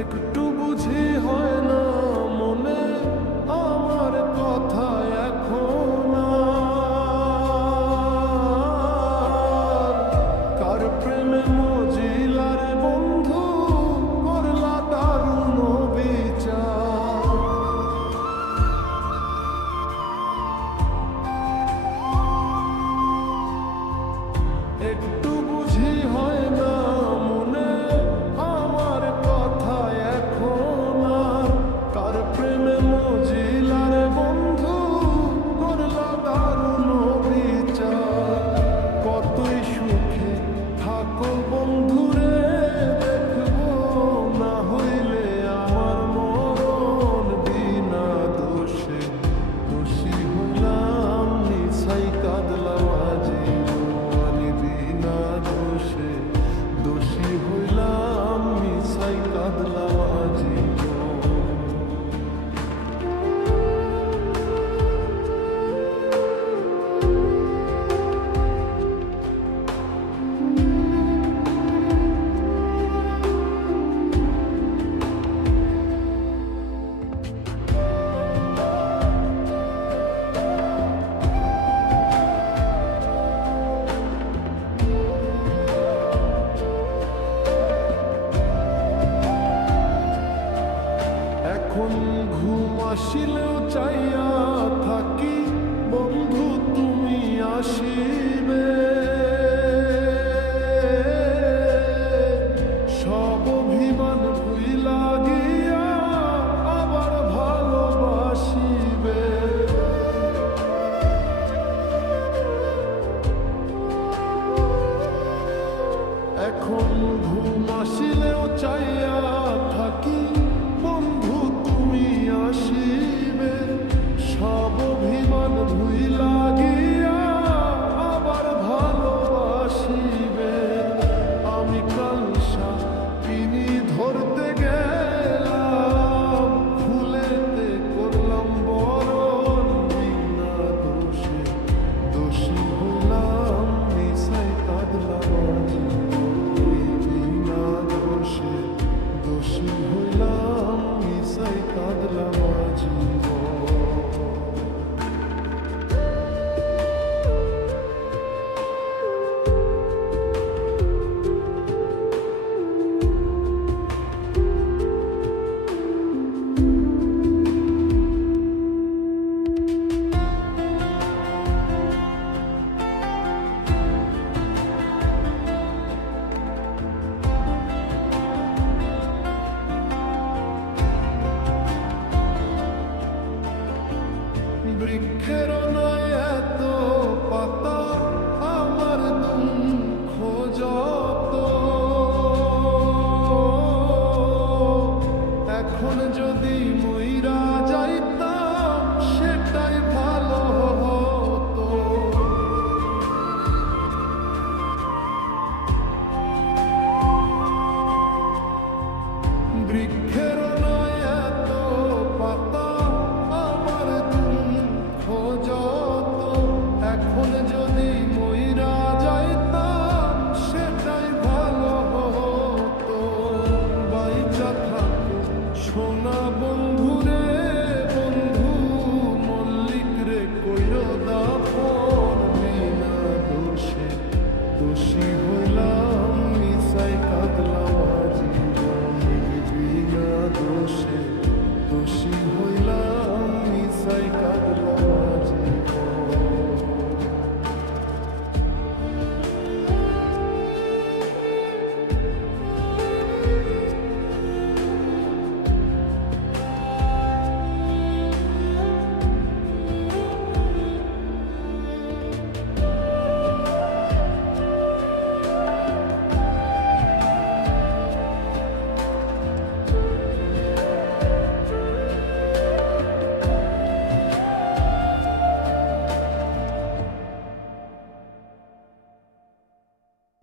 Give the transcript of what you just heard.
একটু বুঝি হয় না মনে আমার কথা এখন আর। কার প্রেমে মজিলার বন্ধু করলা দারুণ বিচার। একটু বুঝি হয় না মনে আমার কথা এখন আর। কার প্রেমে মজিলার বন্ধু করলা দারুণ বিচার। কতই সুখে থাকো বন্ধুরে দেখবো না হইলে আমার মরণ। বিনা দোষে দোষী হইলাম নিছাই কাঁদলাম আজীবন। বিনা দোষে দোষী হইলাম নিছাই কাঁদলাম আজীবন। এখন ঘুম আসিলেও চাইয়া থাকি বন্ধু তুমি আসিবে। সব অভিমান ভুইলা গিয়া আবার ভালোবাসিবে। এখন ঘুম আসিলেও চাইয়া থাকি বন্ধু তুমি আসিবে। সব অভিমান ভুইলা গিয়া আবার ভালোবাসিবে। আমি কালসা পিনি ধরতে গেলাম ফুলেতে করলাম বরণ। বিনা দোষে দোষী হলাম নিছাই কাঁদলাম আজীবন। বিনা দোষে দোষী হইলাম নিছাই কাঁদলাম আজীবন। বৃক্ষের নয় এত পাতা আমার দুঃখ যত। এখন যদি মইরা যাইতাম সেটাই ভালো হতো। বৃক্ষের